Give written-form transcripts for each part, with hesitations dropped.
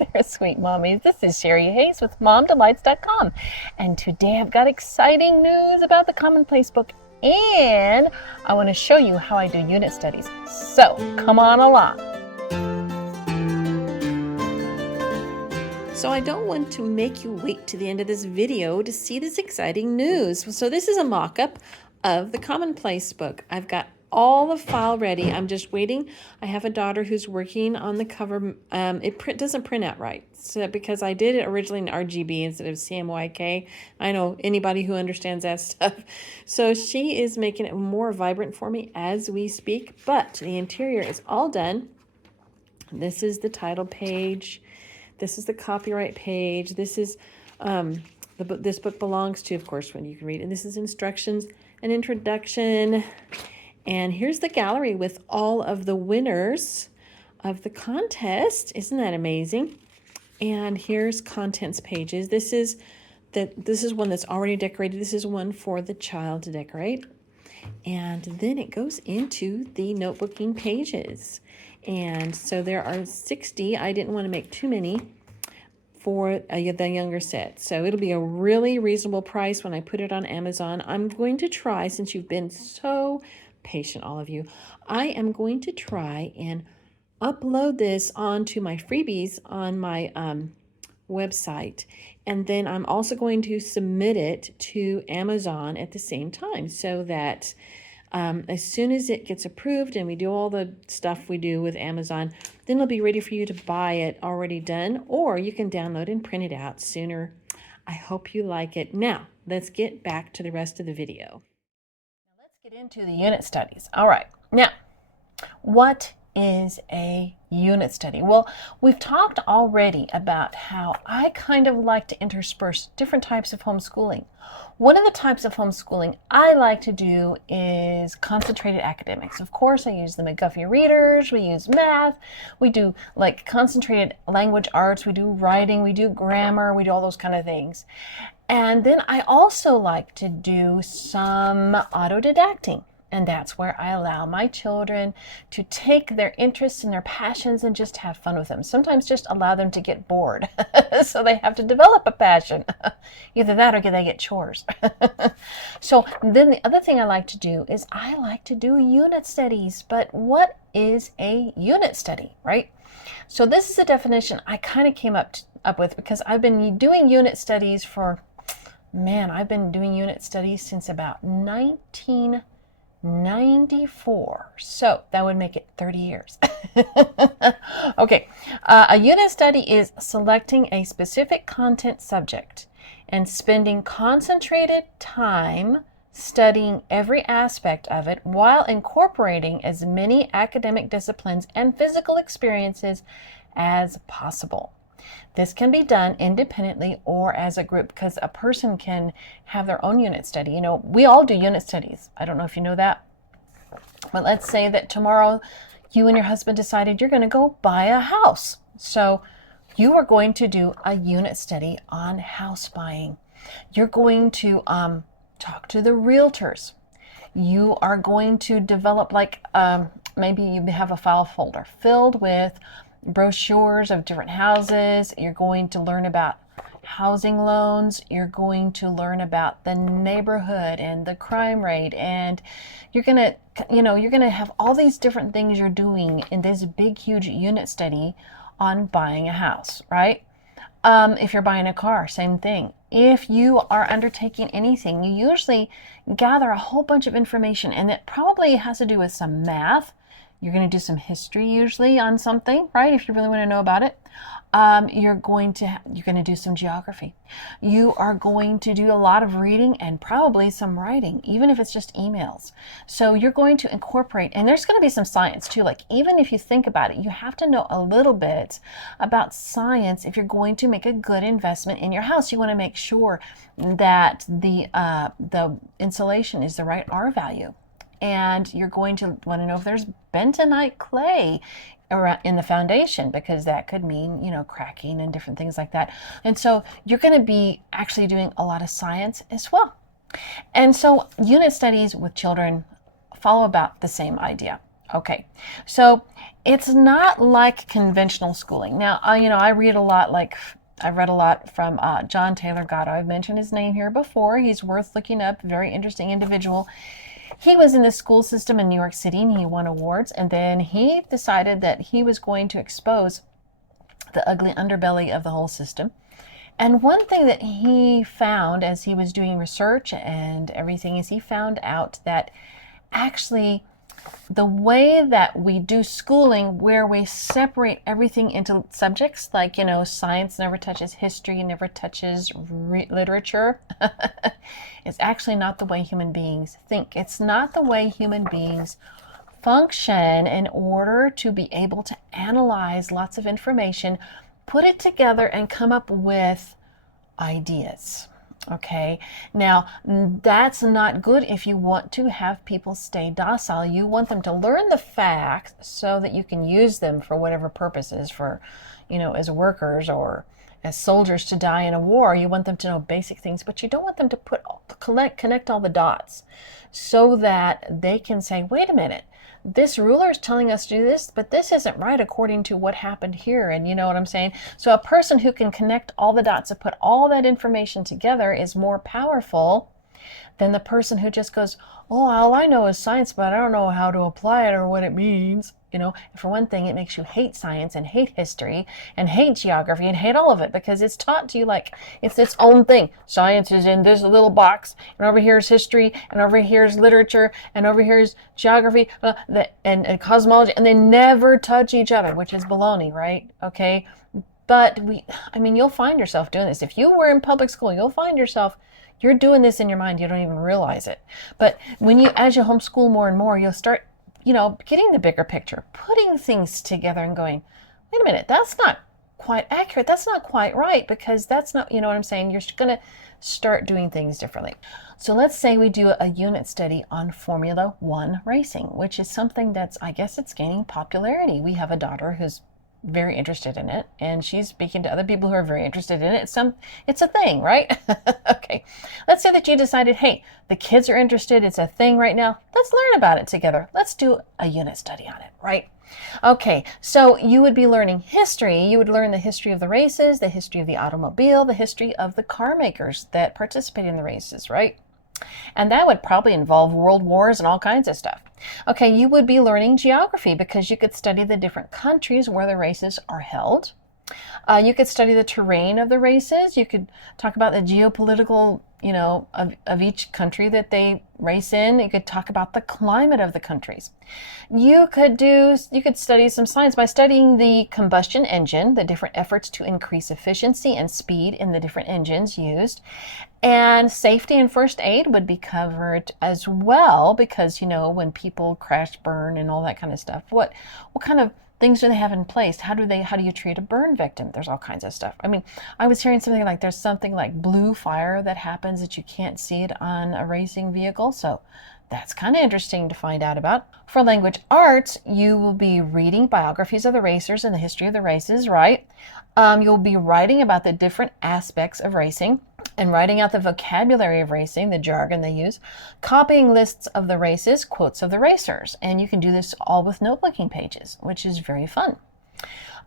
there, sweet mommies. This is Sherry Hayes with MomDelights.com. And today I've got exciting news about the Commonplace book, and I want to show you how I do unit studies. So come on along. So I don't want to make you wait to the end of this video to see this exciting news. So this is a mock-up of the Commonplace book. I've got all the file ready. I'm just waiting. I have a daughter who's working on the cover. It doesn't print out right, so because I did it originally in RGB instead of CMYK. I know anybody who understands that stuff. So she is making it more vibrant for me as we speak, but the interior is all done. This is the title page. This is the copyright page. This is the book this book belongs to, of course, when you can read. And this is instructions, an introduction. And here's the gallery with all of the winners of the contest. Isn't that amazing? And here's contents pages. This is one that's already decorated. This is one for the child to decorate. And then it goes into the notebooking pages. And so there are 60. I didn't want to make too many for the younger set. So it'll be a really reasonable price when I put it on Amazon. I'm going to try, since you've been so patient, all of you, I am going to try and upload this onto my freebies on my website. And then I'm also going to submit it to Amazon at the same time, so that as soon as it gets approved and we do all the stuff we do with Amazon, then it'll be ready for you to buy it already done, or you can download and print it out sooner. I hope you like it. Now, let's get back to the rest of the video. Let's get into the unit studies. All right. Now, what is a unit study? Well, we've talked already about how I kind of like to intersperse different types of homeschooling. One of the types of homeschooling I like to do is concentrated academics. Of course, I use the McGuffey readers, we use math, we do like concentrated language arts, we do writing, we do grammar, we do all those kind of things. And then I also like to do some autodidacting. And that's where I allow my children to take their interests and their passions and just have fun with them. Sometimes just allow them to get bored. So they have to develop a passion. Either that or they get chores. So then the other thing I like to do is I like to do unit studies. But what is a unit study, right? So this is a definition I kind of came up with because I've been doing unit studies I've been doing unit studies since about 1994. So that would make it 30 years. Okay. A unit study is selecting a specific content subject and spending concentrated time studying every aspect of it while incorporating as many academic disciplines and physical experiences as possible. This can be done independently or as a group, because a person can have their own unit study. You know, we all do unit studies. I don't know if you know that. But let's say that tomorrow you and your husband decided you're going to go buy a house. So you are going to do a unit study on house buying. You're going to talk to the realtors. You are going to develop maybe you have a file folder filled with brochures of different houses. You're going to learn about housing loans. You're going to learn about the neighborhood and the crime rate, and you're going to have all these different things you're doing in this big, huge unit study on buying a house, right? If you're buying a car, same thing. If you are undertaking anything, you usually gather a whole bunch of information, and it probably has to do with some math. You're going to do some history usually on something, right? If you really want to know about it. You're going to do some geography. You are going to do a lot of reading and probably some writing, even if it's just emails. So you're going to incorporate, and there's going to be some science too. Like, even if you think about it, you have to know a little bit about science if you're going to make a good investment in your house. You want to make sure that the insulation is the right R value. And you're going to want to know if there's bentonite clay in the foundation, because that could mean, cracking and different things like that. And so you're going to be actually doing a lot of science as well. And so unit studies with children follow about the same idea. Okay, so It's not like conventional schooling. Now, I read a lot, I've read a lot from John Taylor Gatto. I've mentioned his name here before. He's worth looking up, very interesting individual. He was in the school system in New York City and he won awards, and then he decided that he was going to expose the ugly underbelly of the whole system. And one thing that he found as he was doing research and everything is he found out that actually the way that we do schooling, where we separate everything into subjects, like, science never touches history, never touches literature, is actually not the way human beings think. It's not the way human beings function in order to be able to analyze lots of information, put it together, and come up with ideas. Okay, now that's not good if you want to have people stay docile. You want them to learn the facts so that you can use them for whatever purposes, for, as workers or as soldiers to die in a war. You want them to know basic things, but you don't want them to connect all the dots so that they can say, wait a minute, this ruler is telling us to do this, but this isn't right according to what happened here. And you know what I'm saying? So a person who can connect all the dots and put all that information together is more powerful than the person who just goes, oh, all I know is science, but I don't know how to apply it or what it means. For one thing, it makes you hate science and hate history and hate geography and hate all of it, because it's taught to you like it's its own thing. Science is in this little box, and over here is history, and over here is literature, and over here is geography, and cosmology, and they never touch each other, which is baloney, right? Okay. But you'll find yourself doing this. If you were in public school, you'll find yourself, you're doing this in your mind. You don't even realize it. But as you homeschool more and more, you'll start, getting the bigger picture, putting things together and going, wait a minute, that's not quite accurate. That's not quite right, because that's not, you know what I'm saying? You're going to start doing things differently. So let's say we do a unit study on Formula One racing, which is something that's, I guess it's gaining popularity. We have a daughter who's very interested in it, and she's speaking to other people who are very interested in it. It's a thing, right? Okay, let's say that you decided, hey, the kids are interested, it's a thing right now, let's learn about it together, let's do a unit study on it, right? Okay, so you would be learning history. You would learn the history of the races, the history of the automobile, the history of the car makers that participate in the races, right? And that would probably involve world wars and all kinds of stuff. Okay, you would be learning geography, because you could study the different countries where the races are held. You could study the terrain of the races. You could talk about the geopolitical, of each country that they race in. You could talk about the climate of the countries. You could study some science by studying the combustion engine, the different efforts to increase efficiency and speed in the different engines used. And safety and first aid would be covered as well, because, when people crash, burn, and all that kind of stuff, what kind of things do they have in place? How do you treat a burn victim? There's all kinds of stuff. I was hearing something like there's something like blue fire that happens that you can't see it on a racing vehicle. So that's kind of interesting to find out about. For language arts, you will be reading biographies of the racers and the history of the races, right? You'll be writing about the different aspects of racing and writing out the vocabulary of racing, the jargon they use, copying lists of the races, quotes of the racers. And you can do this all with notebooking pages, which is very fun.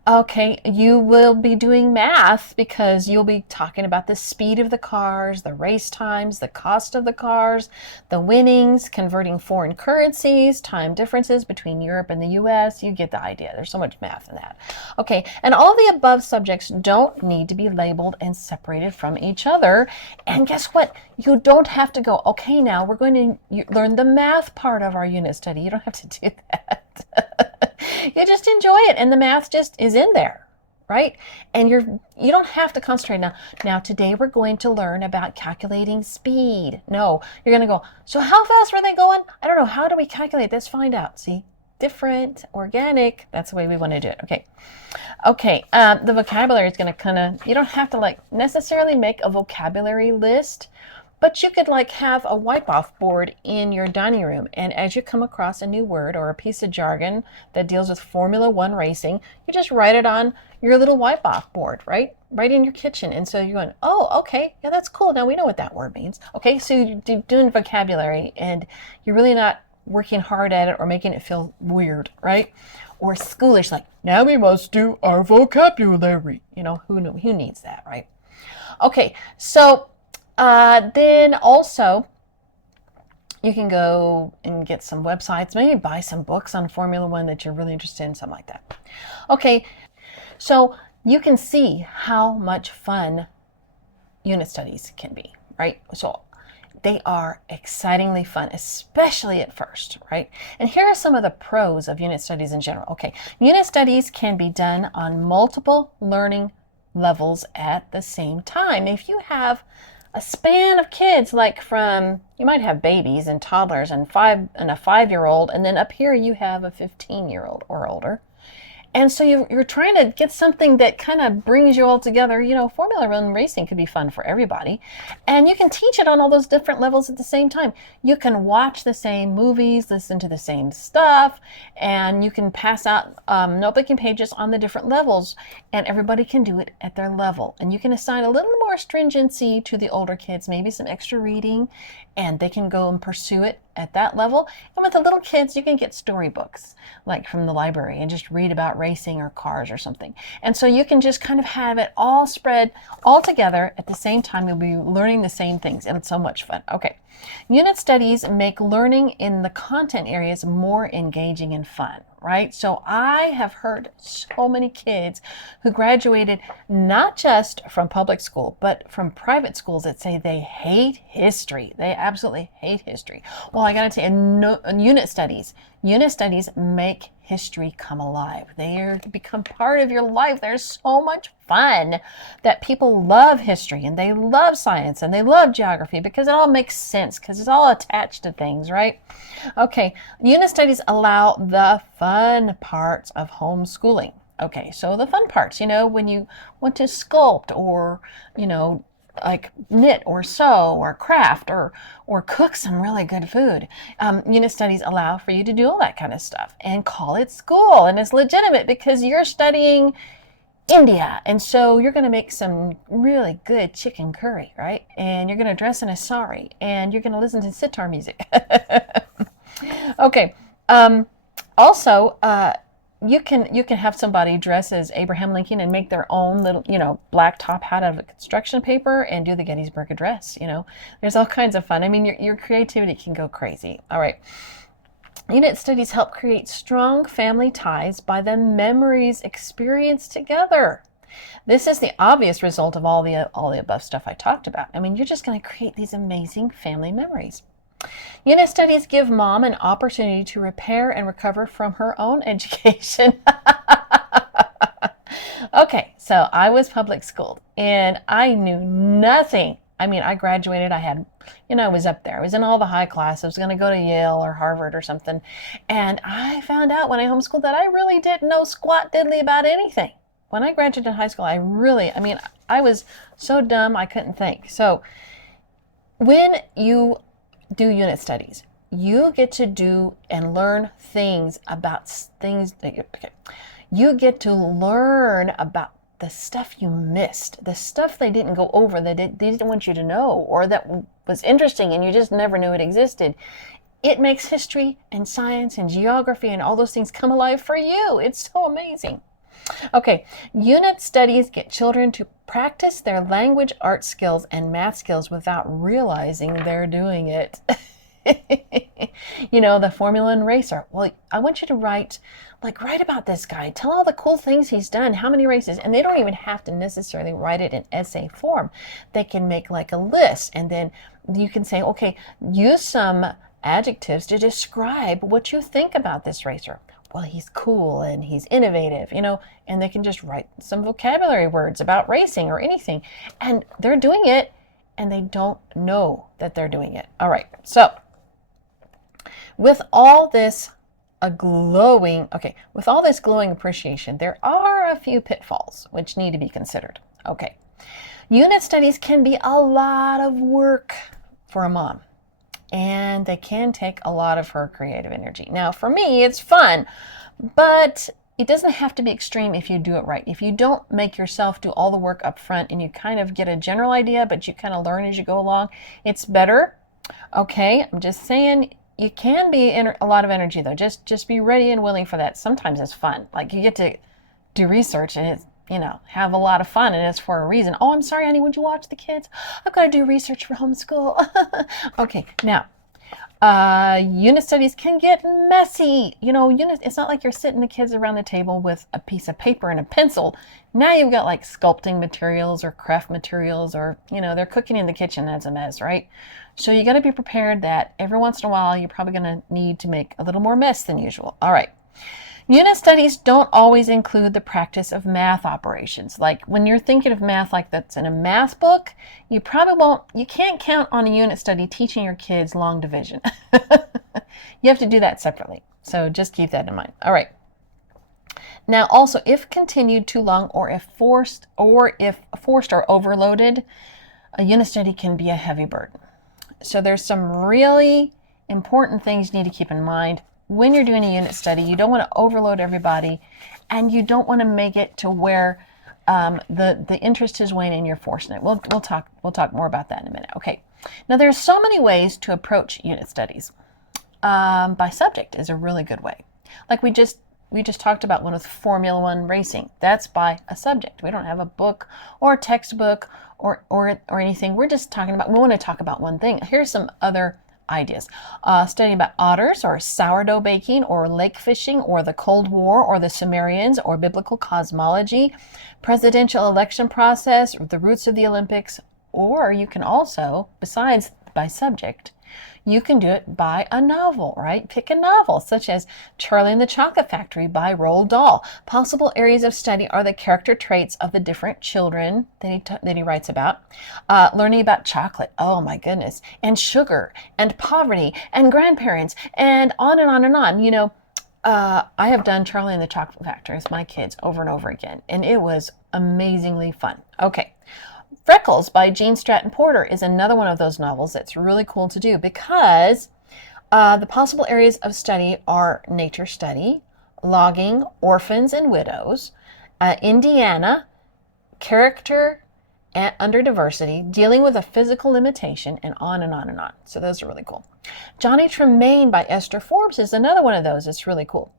Okay, you will be doing math, because you'll be talking about the speed of the cars, the race times, the cost of the cars, the winnings, converting foreign currencies, time differences between Europe and the US. You get the idea. There's so much math in that. Okay, and all the above subjects don't need to be labeled and separated from each other. And guess what? You don't have to go, okay, now we're going to learn the math part of our unit study. You don't have to do that. You just enjoy it, and the math just is in there, right? And you don't have to concentrate now today we're going to learn about calculating speed. No, you're going to go, so how fast were they going? I don't know. How do we calculate? Let's find out. See, different, organic. That's the way we want to do it. Okay. The vocabulary is going to you don't have to necessarily make a vocabulary list, but you could have a wipe-off board in your dining room, and as you come across a new word or a piece of jargon that deals with Formula One racing, you just write it on your little wipe-off board, right in your kitchen. And so you're going, oh, okay, yeah, that's cool. Now we know what that word means. Okay, so you're doing vocabulary, and you're really not working hard at it or making it feel weird, right? or schoolish, like, now we must do our vocabulary. Who needs that, right? Okay, so then also you can go and get some websites, maybe buy some books on Formula One that you're really interested in, something like that. Okay, so you can see how much fun unit studies can be, right? So they are excitingly fun, especially at first, right? And here are some of the pros of unit studies in general. Okay, unit studies can be done on multiple learning levels at the same time. If you have a span of kids, like you might have babies and toddlers and a 5-year-old, and then up here you have a 15-year-old or older. And so you're trying to get something that kind of brings you all together. Formula One racing could be fun for everybody. And you can teach it on all those different levels at the same time. You can watch the same movies, listen to the same stuff, and you can pass out notebook and pages on the different levels, and everybody can do it at their level. And you can assign a little more stringency to the older kids, maybe some extra reading, and they can go and pursue it at that level. And with the little kids, you can get storybooks, like from the library, and just read about racing or cars or something. And so you can just kind of have it all spread all together at the same time. You'll be learning the same things, and it's so much fun. Okay, unit studies make learning in the content areas more engaging and fun, right? So I have heard so many kids who graduated not just from public school, but from private schools that say they hate history. They absolutely hate history. Well, I got to tell you, unit studies make history come alive. They become part of your life. They're so much fun that people love history, and they love science, and they love geography because it all makes sense, because it's all attached to things, right? Okay, unit studies allow the fun parts of homeschooling. Okay, so the fun parts, when you want to sculpt or, like knit or sew or craft or cook some really good food. Unit studies allow for you to do all that kind of stuff and call it school. And it's legitimate because you're studying India. And so you're going to make some really good chicken curry, right? And you're going to dress in a sari, and you're going to listen to sitar music. Okay. Also, you can have somebody dress as Abraham Lincoln and make their own little, black top hat out of construction paper and do the Gettysburg Address. There's all kinds of fun. I mean, your creativity can go crazy. All right. Unit studies help create strong family ties by the memories experienced together. This is the obvious result of all the above stuff I talked about. I mean, you're just going to create these amazing family memories. Unit studies give mom an opportunity to repair and recover from her own education. Okay, so I was public schooled, and I knew nothing. I mean, I graduated, I was up there. I was in all the high classes. I was going to go to Yale or Harvard or something. And I found out when I homeschooled that I really didn't know squat diddly about anything. When I graduated high school, I was so dumb I couldn't think. So when you do unit studies, you get to do and learn things about things that you get to learn about the stuff you missed, the stuff they didn't go over, that they didn't want you to know, or that was interesting and you just never knew it existed. It makes history and science and geography and all those things come alive for you. It's so amazing. Okay, unit studies get children to practice their language, art skills, and math skills without realizing they're doing it. The Formula One racer. Well, I want you to write about this guy. Tell all the cool things he's done, how many races. And they don't even have to necessarily write it in essay form. They can make like a list, and then you can say, okay, use some adjectives to describe what you think about this racer. Well, he's cool and he's innovative, and they can just write some vocabulary words about racing or anything. And they're doing it, and they don't know that they're doing it. All right, so with all this glowing appreciation, there are a few pitfalls which need to be considered. Okay, unit studies can be a lot of work for a mom, and they can take a lot of her creative energy. Now, for me, it's fun, but it doesn't have to be extreme if you do it right. If you don't make yourself do all the work up front and you kind of get a general idea, but you kind of learn as you go along, it's better. Okay, I'm just saying, you can be in a lot of energy though. Just be ready and willing for that. Sometimes it's fun. Like you get to do research and it's, have a lot of fun, and it's for a reason. Oh, I'm sorry, honey, would you watch the kids? I've got to do research for homeschool. Okay, now, unit studies can get messy. It's not like you're sitting the kids around the table with a piece of paper and a pencil. Now you've got like sculpting materials or craft materials, or, they're cooking in the kitchen as a mess, right? So you got to be prepared that every once in a while you're probably going to need to make a little more mess than usual. All right. Unit studies don't always include the practice of math operations. Like when you're thinking of math like that's in a math book, you can't count on a unit study teaching your kids long division. You have to do that separately. So just keep that in mind. All right. Now also, if continued too long or if forced or overloaded, a unit study can be a heavy burden. So there's some really important things you need to keep in mind. When you're doing a unit study, you don't want to overload everybody, and you don't want to make it to where the interest is waning and you're forcing it. We'll talk more about that in a minute. Okay. Now there's so many ways to approach unit studies. By subject is a really good way. Like we just talked about one with Formula One racing. That's by a subject. We don't have a book or a textbook or anything. We want to talk about one thing. Here's some other ideas. Studying about otters or sourdough baking or lake fishing or the Cold War or the Sumerians or biblical cosmology, presidential election process, or the roots of the Olympics. Or you can also, besides by subject, you can do it by a novel, right? Pick a novel, such as Charlie and the Chocolate Factory by Roald Dahl. Possible areas of study are the character traits of the different children that he writes about. Learning about chocolate, oh my goodness, and sugar, and poverty, and grandparents, and on and on and on. I have done Charlie and the Chocolate Factory with my kids over and over again, and it was amazingly fun. Okay. Freckles by Gene Stratton Porter is another one of those novels that's really cool to do because the possible areas of study are nature study, logging, orphans and widows, Indiana, character under diversity, dealing with a physical limitation, and on and on and on. So those are really cool. Johnny Tremaine by Esther Forbes is another one of those. It's really cool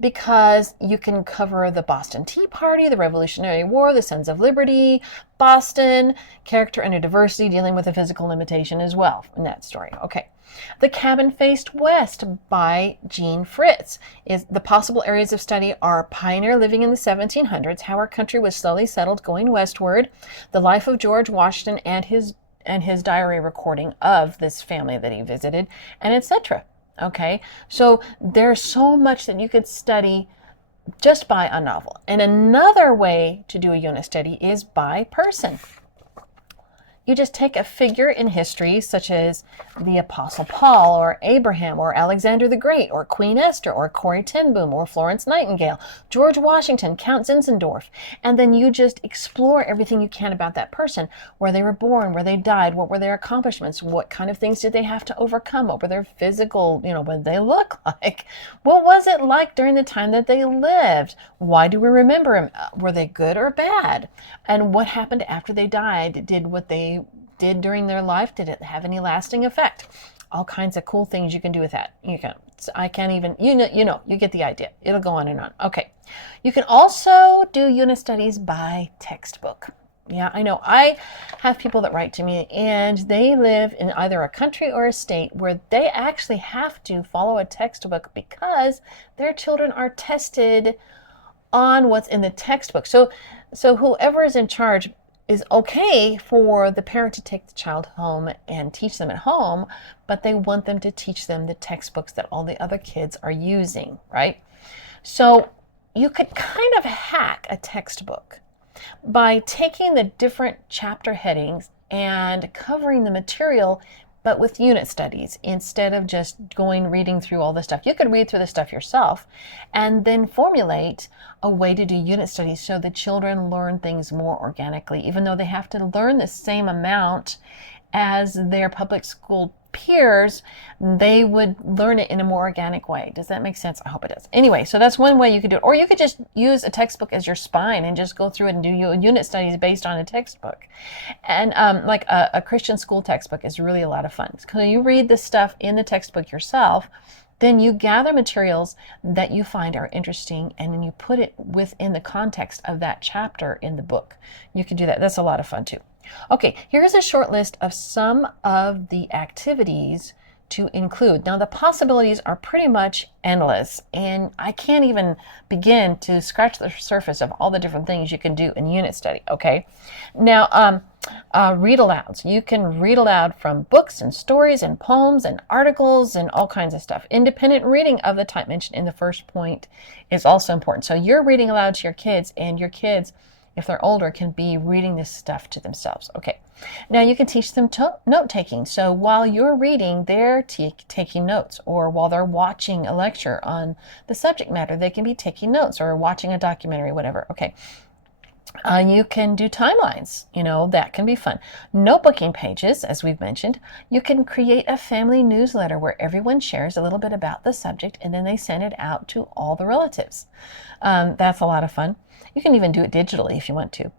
because you can cover the Boston Tea Party, the Revolutionary War, the Sons of Liberty, Boston, character under diversity, dealing with a physical limitation as well in that story. Okay. The Cabin Faced West by Jean Fritz is the possible areas of study are pioneer living in the 1700s, how our country was slowly settled going westward, the life of George Washington and his diary recording of this family that he visited, and etc. Okay, so there's so much that you could study just by a novel. And another way to do a unit study is by person. You just take a figure in history, such as the Apostle Paul, or Abraham, or Alexander the Great, or Queen Esther, or Corrie ten Boom, or Florence Nightingale, George Washington, Count Zinzendorf, and then you just explore everything you can about that person, where they were born, where they died, what were their accomplishments, what kind of things did they have to overcome, what were their physical, what did they look like, what was it like during the time that they lived, why do we remember them, were they good or bad, and what happened after they died, did what they did during their life, did it have any lasting effect? All kinds of cool things you can do with that. I can't even, you get the idea. It'll go on and on. Okay. You can also do unit studies by textbook. Yeah, I know. I have people that write to me and they live in either a country or a state where they actually have to follow a textbook because their children are tested on what's in the textbook. So whoever is in charge is okay for the parent to take the child home and teach them at home, but they want them to teach them the textbooks that all the other kids are using, right? So you could kind of hack a textbook by taking the different chapter headings and covering the material, but with unit studies instead of just reading through all the stuff. You could read through the stuff yourself and then formulate a way to do unit studies so the children learn things more organically, even though they have to learn the same amount as their public school peers, they would learn it in a more organic way. Does that make sense? I hope it does. Anyway, so that's one way you could do it. Or you could just use a textbook as your spine and just go through it and do your unit studies based on a textbook. And like a Christian school textbook is really a lot of fun. So you read the stuff in the textbook yourself, then you gather materials that you find are interesting, and then you put it within the context of that chapter in the book. You can do that. That's a lot of fun too. Okay, here's a short list of some of the activities to include. Now, the possibilities are pretty much endless, and I can't even begin to scratch the surface of all the different things you can do in unit study, okay? Now, read alouds. You can read aloud from books and stories and poems and articles and all kinds of stuff. Independent reading of the type mentioned in the first point is also important. So you're reading aloud to your kids, and your kids, if they're older, can be reading this stuff to themselves. Okay. Now you can teach them note taking. So while you're reading, they're taking notes, or while they're watching a lecture on the subject matter, they can be taking notes, or watching a documentary, whatever. Okay. You can do timelines, that can be fun. Notebooking pages, as we've mentioned. You can create a family newsletter where everyone shares a little bit about the subject, and then they send it out to all the relatives. That's a lot of fun. You can even do it digitally if you want to.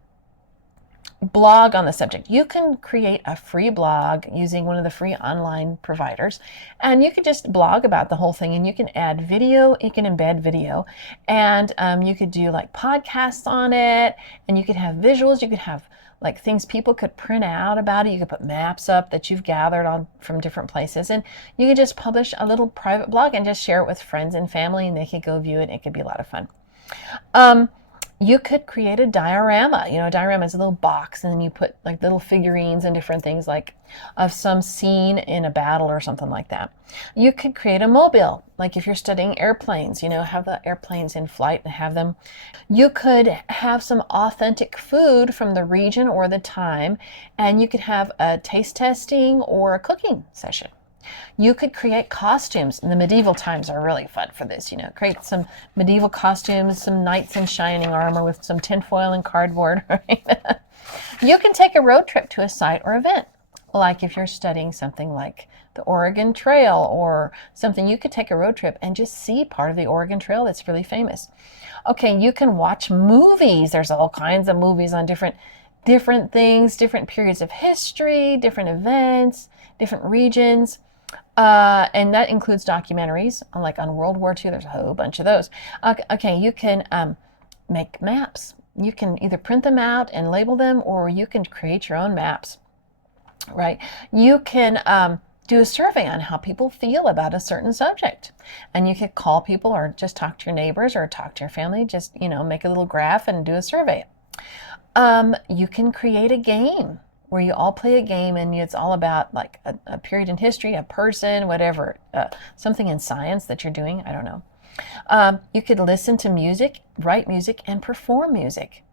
Blog on the subject. You can create a free blog using one of the free online providers, and you can just blog about the whole thing, and you can add video, you can embed video, and you could do like podcasts on it, and you could have visuals, you could have like things people could print out about it, you could put maps up that you've gathered on from different places, and you could just publish a little private blog and just share it with friends and family, and they could go view it. It could be a lot of fun. You could create a diorama. A diorama is a little box, and then you put like little figurines and different things like of some scene in a battle or something like that. You could create a mobile, like if you're studying airplanes, have the airplanes in flight and have them. You could have some authentic food from the region or the time, and you could have a taste testing or a cooking session. You could create costumes. In the medieval times are really fun for this, create some medieval costumes, some knights in shining armor with some tinfoil and cardboard, right? You can take a road trip to a site or event. Like if you're studying something like the Oregon Trail or something, you could take a road trip and just see part of the Oregon Trail that's really famous. Okay, you can watch movies. There's all kinds of movies on different things, different periods of history, different events, different regions. And that includes documentaries, like on World War II. There's a whole bunch of those. Okay, you can make maps. You can either print them out and label them, or you can create your own maps, right? You can do a survey on how people feel about a certain subject. And you could call people or just talk to your neighbors or talk to your family. Just, make a little graph and do a survey. You can create a game where you all play a game, and it's all about like a period in history, a person, whatever, something in science that you're doing. I don't know. You could listen to music, write music, and perform music.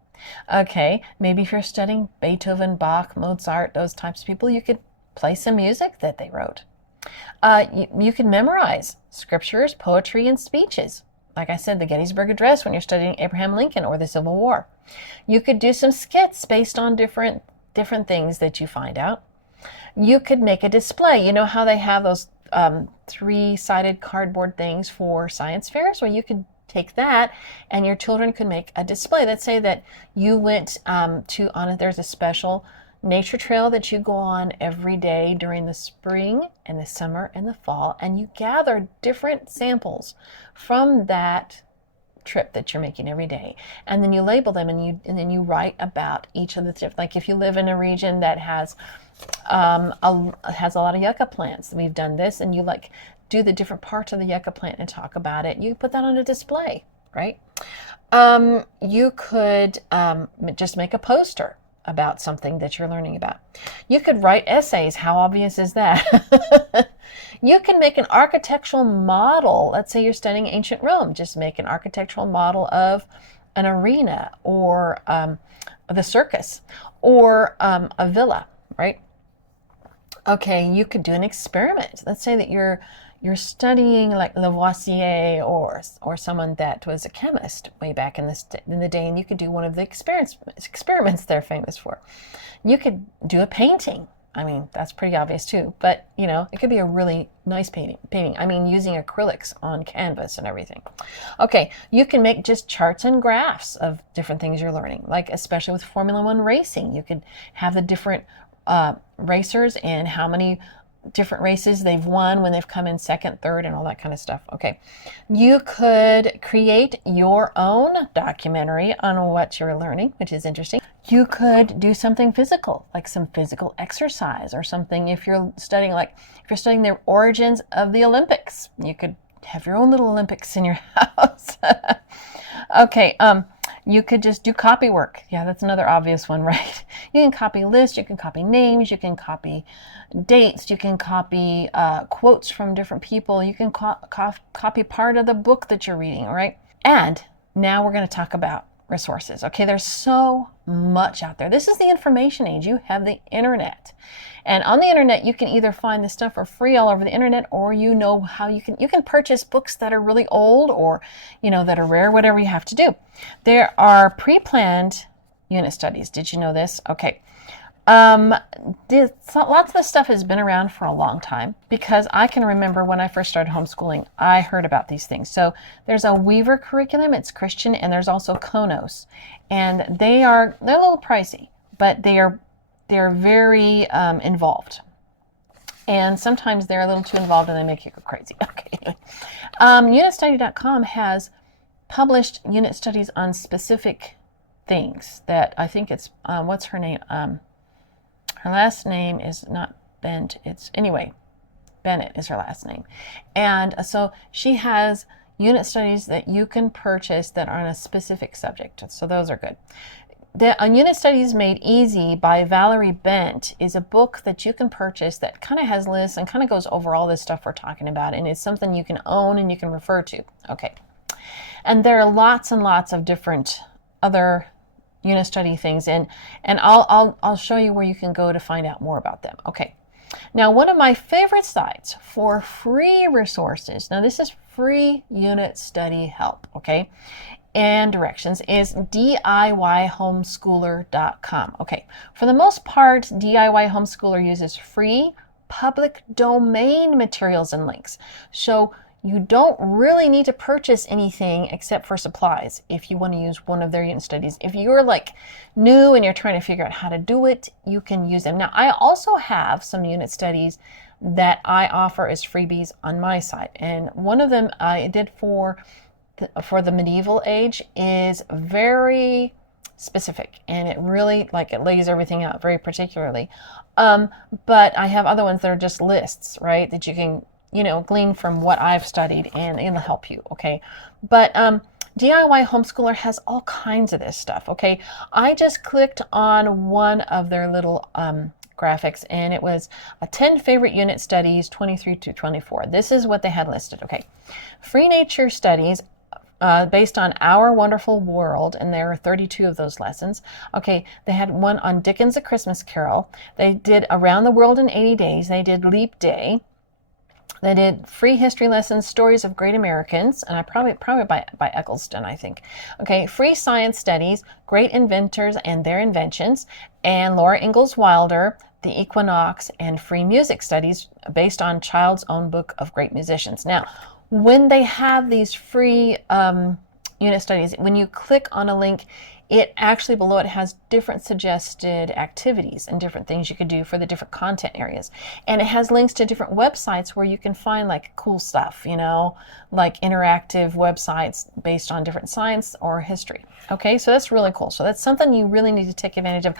Okay, maybe if you're studying Beethoven, Bach, Mozart, those types of people, you could play some music that they wrote. You can memorize scriptures, poetry, and speeches. Like I said, the Gettysburg Address when you're studying Abraham Lincoln or the Civil War. You could do some skits based on different things that you find out. You could make a display. You know how they have those three-sided cardboard things for science fairs? Well, you could take that, and your children could make a display. Let's say that you went there's a special nature trail that you go on every day during the spring and the summer and the fall, and you gather different samples from that trip that you're making every day, and then you label them, and then you write about each of the different. Like if you live in a region that has a lot of yucca plants, we've done this, and you like do the different parts of the yucca plant and talk about it. You put that on a display, right? You could just make a poster about something that you're learning about. You could write essays. How obvious is that? You can make an architectural model. Let's say you're studying ancient Rome. Just make an architectural model of an arena or the circus or a villa, right? Okay, you could do an experiment. Let's say that you're studying like Lavoisier or someone that was a chemist way back in the day, and you could do one of the experiments they're famous for. You could do a painting. I mean, that's pretty obvious too, but you know, it could be a really nice painting. I mean, using acrylics on canvas and everything. Okay, you can make just charts and graphs of different things you're learning, like especially with Formula One racing. You could have the different racers and how many different races they've won when they've come in second, third, and all that kind of stuff. Okay, you could create your own documentary on what you're learning, which is interesting. You could do something physical, like some physical exercise or something. If you're studying, the origins of the Olympics, you could have your own little Olympics in your house. Okay, you could just do copy work. Yeah, that's another obvious one, right? You can copy lists, you can copy names, you can copy dates, you can copy quotes from different people, you can copy part of the book that you're reading, all right? And now we're going to talk about resources. Okay, there's so much out there. This is the information age. You have the internet. And on the internet, you can either find this stuff for free all over the internet, or you know how you can purchase books that are really old or, you know, that are rare, whatever you have to do. There are pre-planned unit studies. Did you know this? Okay. Lots of this stuff has been around for a long time, because I can remember when I first started homeschooling, I heard about these things. So there's a Weaver curriculum, it's Christian, and there's also Konos, and they're a little pricey, but they're very involved, and sometimes they're a little too involved and they make you go crazy. Okay, unitstudy.com has published unit studies on specific things that I think it's what's her name? Her last name is not Bent. Bennett is her last name. And so she has unit studies that you can purchase that are on a specific subject. So those are good. The Unit Studies Made Easy by Valerie Bent is a book that you can purchase that kind of has lists and kind of goes over all this stuff we're talking about. And it's something you can own and you can refer to. Okay. And there are lots and lots of different other unit study things, and I'll show you where you can go to find out more about them. Okay, now one of my favorite sites for free resources, now this is free unit study help, okay, and directions, is DIYhomeschooler.com. Okay, for the most part, DIY Homeschooler uses free public domain materials and links, so you don't really need to purchase anything except for supplies if you want to use one of their unit studies. If you're like new and you're trying to figure out how to do it, you can use them. Now, I also have some unit studies that I offer as freebies on my site. And one of them I did for the medieval age is very specific, and it really it lays everything out very particularly. But I have other ones that are just lists, right, that you can glean from what I've studied, and it'll help you, okay? But DIY Homeschooler has all kinds of this stuff, okay? I just clicked on one of their little graphics, and it was 10 favorite unit studies, 23 to 24. This is what they had listed, okay? Free nature studies based on Our Wonderful World, and there are 32 of those lessons. Okay, they had one on Dickens' A Christmas Carol. They did Around the World in 80 Days. They did Leap Day. They did free history lessons, Stories of Great Americans, and I probably by Eccleston, I think. Okay, free science studies, Great Inventors and Their Inventions, and Laura Ingalls Wilder, The Equinox, and free music studies based on Child's Own Book of Great Musicians. Now, when they have these free unit studies, when you click on a link, it actually below it has different suggested activities and different things you could do for the different content areas. And it has links to different websites where you can find like cool stuff, like interactive websites based on different science or history. Okay, so that's really cool. So that's something you really need to take advantage of.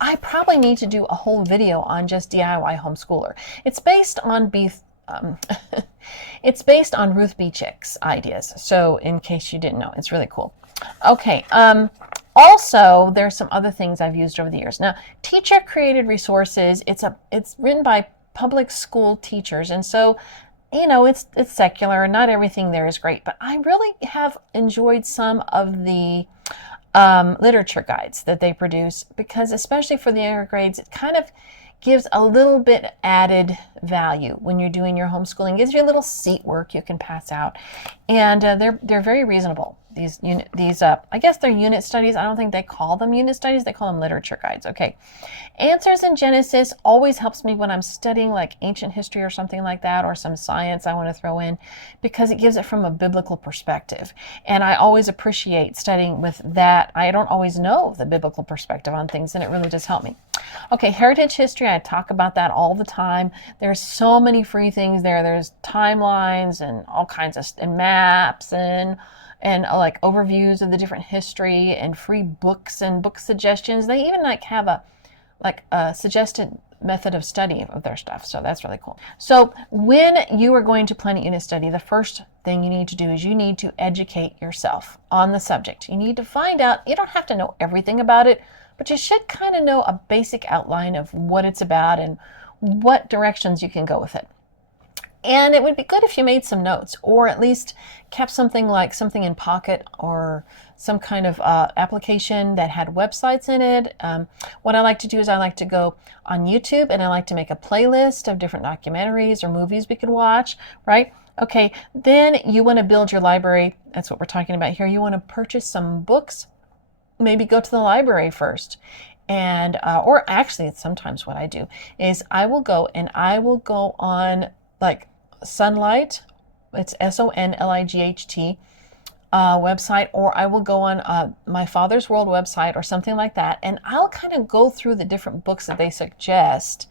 I probably need to do a whole video on just DIY Homeschooler. It's based on it's based on Ruth B. Chick's ideas. So in case you didn't know, it's really cool. Okay, also, there's some other things I've used over the years. Now, teacher-created resources, it's written by public school teachers, and so, it's secular. Not everything there is great, but I really have enjoyed some of the literature guides that they produce, because especially for the younger grades, it kind of gives a little bit added value when you're doing your homeschooling. It gives you a little seat work you can pass out, and they're very reasonable. I guess they're unit studies. I don't think they call them unit studies. They call them literature guides. Okay. Answers in Genesis always helps me when I'm studying like ancient history or something like that, or some science I want to throw in, because it gives it from a biblical perspective. And I always appreciate studying with that. I don't always know the biblical perspective on things, and it really does help me. Okay, heritage history, I talk about that all the time. There's so many free things there. There's timelines and all kinds of and maps and like overviews of the different history, and free books and book suggestions. They even like have a suggested method of study of their stuff. So that's really cool. So when you are going to plan a unit study, the first thing you need to do is you need to educate yourself on the subject. You need to find out, you don't have to know everything about it, but you should kind of know a basic outline of what it's about and what directions you can go with it. And it would be good if you made some notes, or at least kept something in Pocket, or some kind of application that had websites in it. What I like to do is I like to go on YouTube, and I like to make a playlist of different documentaries or movies we could watch, right? Okay, then you want to build your library. That's what we're talking about here. You want to purchase some books, maybe go to the library first. And or actually, sometimes what I do is I will go on like Sunlight, it's SONLIGHT website, or I will go on my Father's World website or something like that, and I'll kind of go through the different books that they suggest,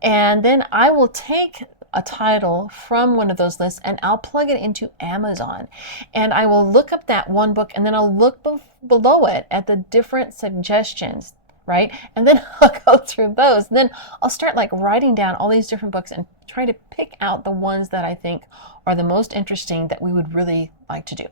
and then I will take a title from one of those lists and I'll plug it into Amazon, and I will look up that one book, and then I'll look below it at the different suggestions, right? And then I'll go through those, and then I'll start like writing down all these different books and try to pick out the ones that I think are the most interesting that we would really like to do.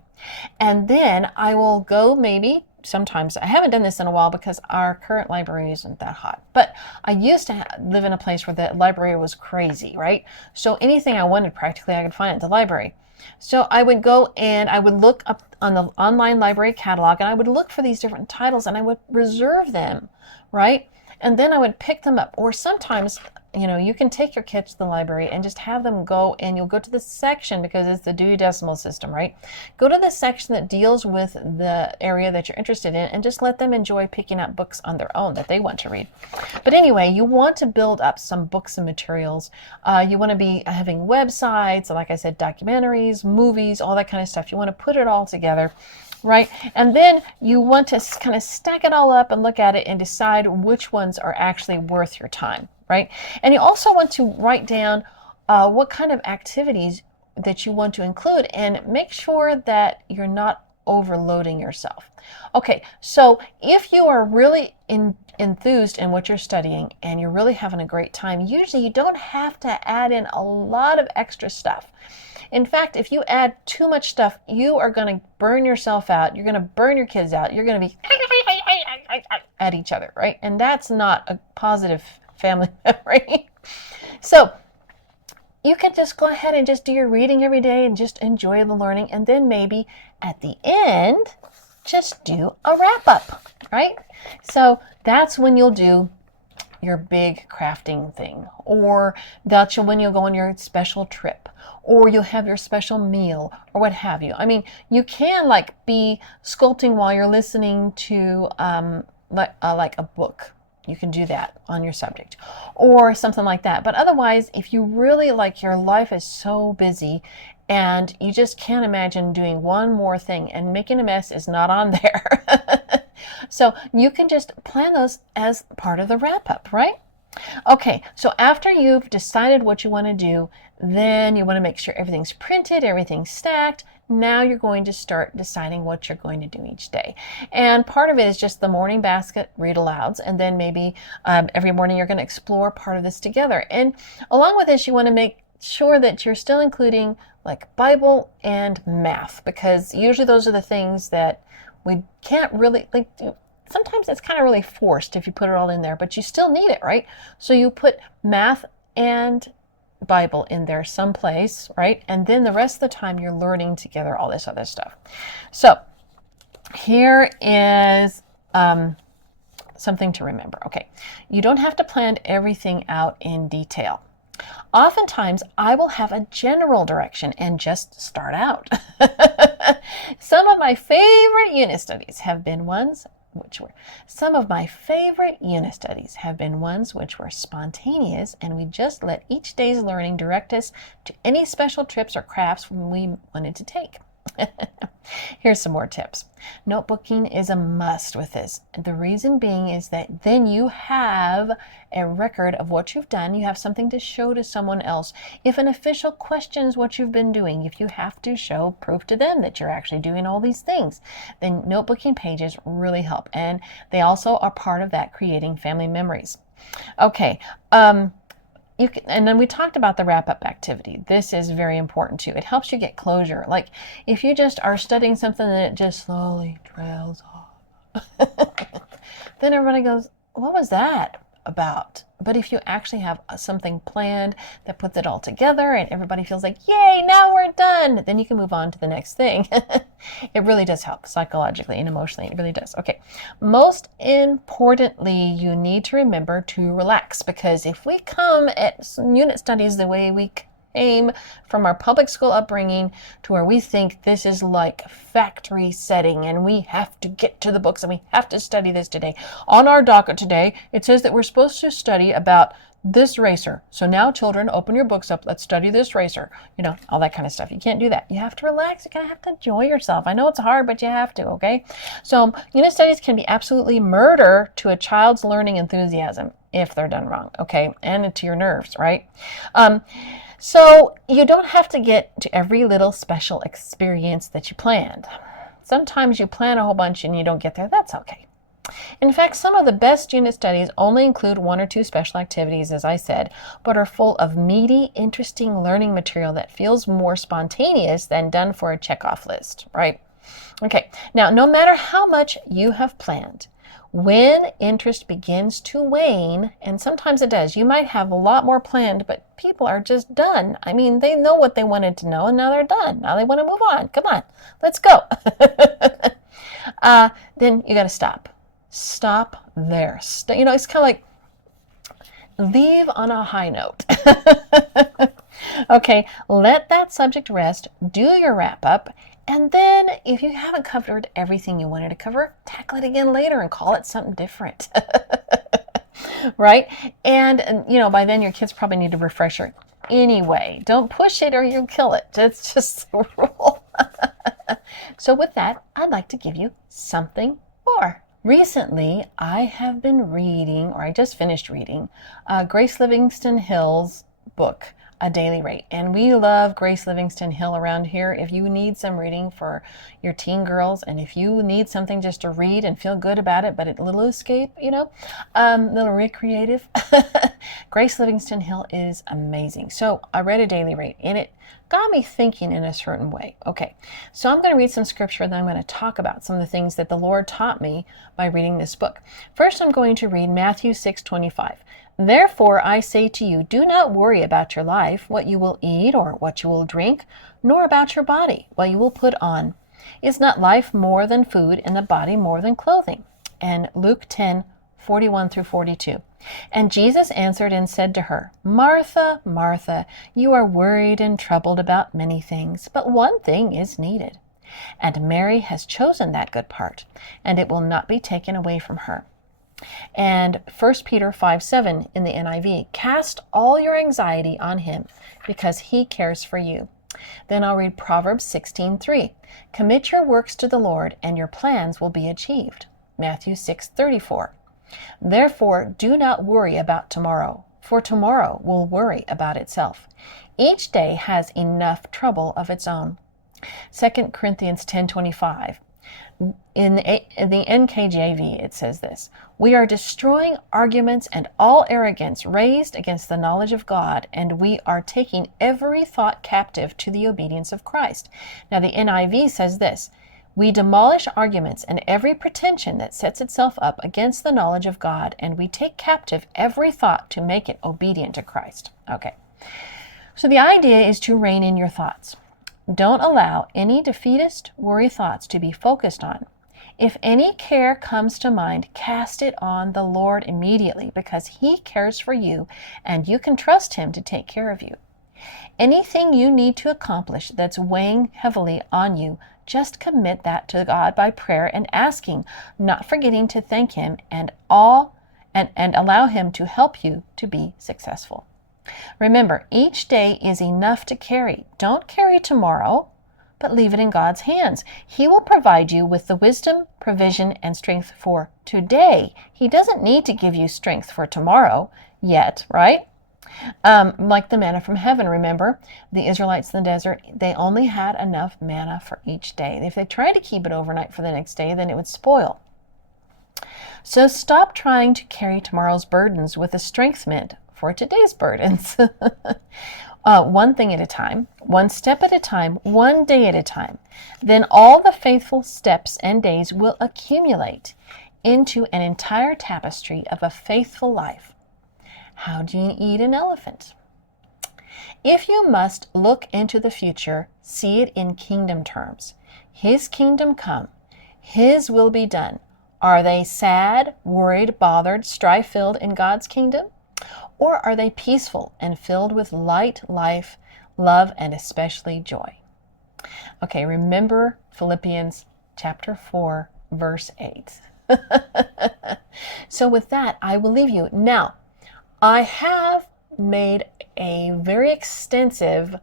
And then I will go, maybe sometimes, I haven't done this in a while because our current library isn't that hot, but I used to live in a place where the library was crazy, right? So anything I wanted practically I could find at the library. So I would go and I would look up on the online library catalog, and I would look for these different titles, and I would reserve them, right? And then I would pick them up. Or sometimes, you can take your kids to the library and just have them go, and you'll go to the section, because it's the Dewey Decimal System, right? Go to the section that deals with the area that you're interested in, and just let them enjoy picking out books on their own that they want to read. But anyway, you want to build up some books and materials. You want to be having websites, like I said, documentaries, movies, all that kind of stuff. You want to put it all together, right? And then you want to kind of stack it all up and look at it and decide which ones are actually worth your time, right? And you also want to write down what kind of activities that you want to include, and make sure that you're not overloading yourself. Okay, so if you are really enthused in what you're studying and you're really having a great time, usually you don't have to add in a lot of extra stuff. In fact, if you add too much stuff, you are going to burn yourself out. You're going to burn your kids out. You're going to be at each other, right? And that's not a positive family memory. So you can just go ahead and just do your reading every day and just enjoy the learning. And then maybe at the end, just do a wrap up, right? So that's when you'll do your big crafting thing, or that's when you'll go on your special trip, or you'll have your special meal, or what have you. I mean, you can like be sculpting while you're listening to like a book. You can do that on your subject or something like that. But otherwise, if you really like, your life is so busy and you just can't imagine doing one more thing, and making a mess is not on there. So you can just plan those as part of the wrap up, right? Okay, so after you've decided what you want to do, then you want to make sure everything's printed, everything's stacked. Now you're going to start deciding what you're going to do each day. And part of it is just the morning basket read alouds, and then maybe every morning you're going to explore part of this together. And along with this, you want to make sure that you're still including like Bible and math, because usually those are the things that we can't really do. Sometimes it's kind of really forced if you put it all in there, but you still need it, right? So you put math and Bible in there someplace, right? And then the rest of the time you're learning together all this other stuff. So here is something to remember. Okay, you don't have to plan everything out in detail. Oftentimes I will have a general direction and just start out. Some of my favorite unit studies have been ones which were spontaneous, and we just let each day's learning direct us to any special trips or crafts we wanted to take. Here's some more tips. Notebooking is a must with this. The reason being is that then you have a record of what you've done. You have something to show to someone else. If an official questions what you've been doing, if you have to show proof to them that you're actually doing all these things, then notebooking pages really help. And they also are part of that creating family memories. Okay. And then we talked about the wrap-up activity. This is very important too. It helps you get closure. Like if you just are studying something that it just slowly trails off, then everybody goes, what was that about? But if you actually have something planned that puts it all together and everybody feels like, yay, now we're done, then you can move on to the next thing. It really does help psychologically and emotionally. It really does. Okay. Most importantly, you need to remember to relax, because if we come at unit studies the way we came from our public school upbringing to where we think this is like factory setting and we have to get to the books and we have to study this today. On our docket today, it says that we're supposed to study about this racer. So now children, open your books up. Let's study this racer. You know, all that kind of stuff. You can't do that. You have to relax. You kind of have to enjoy yourself. I know it's hard, but you have to, okay? So unit studies can be absolutely murder to a child's learning enthusiasm if they're done wrong, okay? And to your nerves, right? So you don't have to get to every little special experience that you planned. Sometimes you plan a whole bunch and you don't get there. That's okay. In fact, some of the best unit studies only include 1 or 2 special activities, as I said, but are full of meaty, interesting learning material that feels more spontaneous than done for a checkoff list, right? Okay, now no matter how much you have planned, when interest begins to wane, and sometimes it does, you might have a lot more planned, but people are just done. I mean, they know what they wanted to know, and now they're done. Now they want to move on. Come on, let's go. Then you got to stop. Stop there. You know, it's kind of like leave on a high note. Okay, let that subject rest. Do your wrap up. And then if you haven't covered everything you wanted to cover, tackle it again later and call it something different. Right? And, you know, by then your kids probably need a refresher anyway. Don't push it or you'll kill it. It's just the rule. So with that, I'd like to give you something more. Recently, I have been reading, or I just finished reading, Grace Livingston Hill's book, A Daily Rate. And we love Grace Livingston Hill around here. If you need some reading for your teen girls, and if you need something just to read and feel good about it, but a little escape, you know, little recreative, Grace Livingston Hill is amazing. So I read A Daily Rate, and it got me thinking in a certain way. Okay, so I'm going to read some scripture, and then I'm going to talk about some of the things that the Lord taught me by reading this book. First, I'm going to read Matthew 6:25. Therefore, I say to you, do not worry about your life, what you will eat or what you will drink, nor about your body, what you will put on. Is not life more than food, and the body more than clothing? And Luke 10:41-42. And Jesus answered and said to her, Martha, Martha, you are worried and troubled about many things, but one thing is needed. And Mary has chosen that good part, and it will not be taken away from her. And 1 Peter 5:7 in the NIV, cast all your anxiety on him because he cares for you. Then I'll read Proverbs 16:3. Commit your works to the Lord and your plans will be achieved. Matthew 6:34. Therefore, do not worry about tomorrow, for tomorrow will worry about itself. Each day has enough trouble of its own. 2 Corinthians 10:25. In the NKJV, it says this, we are destroying arguments and all arrogance raised against the knowledge of God, and we are taking every thought captive to the obedience of Christ. Now the NIV says this, we demolish arguments and every pretension that sets itself up against the knowledge of God, and we take captive every thought to make it obedient to Christ. Okay, so the idea is to rein in your thoughts. Don't allow any defeatist worry thoughts to be focused on. If any care comes to mind, cast it on the Lord immediately, because he cares for you and you can trust him to take care of you. Anything you need to accomplish that's weighing heavily on you, just commit that to God by prayer and asking, not forgetting to thank Him and allow Him to help you to be successful. Remember, each day is enough to carry. Don't carry tomorrow, but leave it in God's hands. He will provide you with the wisdom, provision, and strength for today. He doesn't need to give you strength for tomorrow yet, right? Like the manna from heaven, remember? The Israelites in the desert, they only had enough manna for each day. If they tried to keep it overnight for the next day, then it would spoil. So stop trying to carry tomorrow's burdens with the strength meant for today's burdens. One thing at a time, one step at a time, one day at a time. Then all the faithful steps and days will accumulate into an entire tapestry of a faithful life. How do you eat an elephant? If you must look into the future, see it in kingdom terms. His kingdom come, His will be done. Are they sad, worried, bothered, strife-filled in God's kingdom? Or are they peaceful and filled with light, life, love, and especially joy? Okay, remember Philippians chapter 4, verse 8. So with that, I will leave you. Now, I have made a very extensive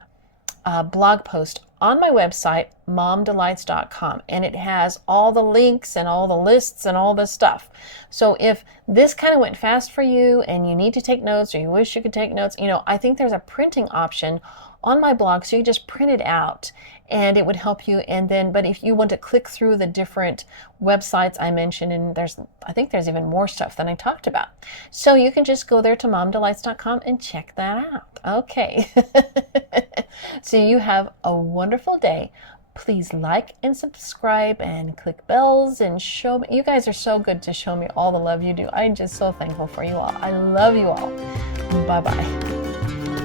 blog post on my website, momdelights.com, and it has all the links and all the lists and all this stuff. So if this kind of went fast for you and you need to take notes or you wish you could take notes, I think there's a printing option on my blog, so you just print it out and it would help you. And then, but if you want to click through the different websites I mentioned, and I think there's even more stuff than I talked about. So you can just go there to momdelights.com and check that out. Okay. So you have a wonderful day. Please like and subscribe and click bells and show me. You guys are so good to show me all the love you do. I'm just so thankful for you all. I love you all. Bye-bye.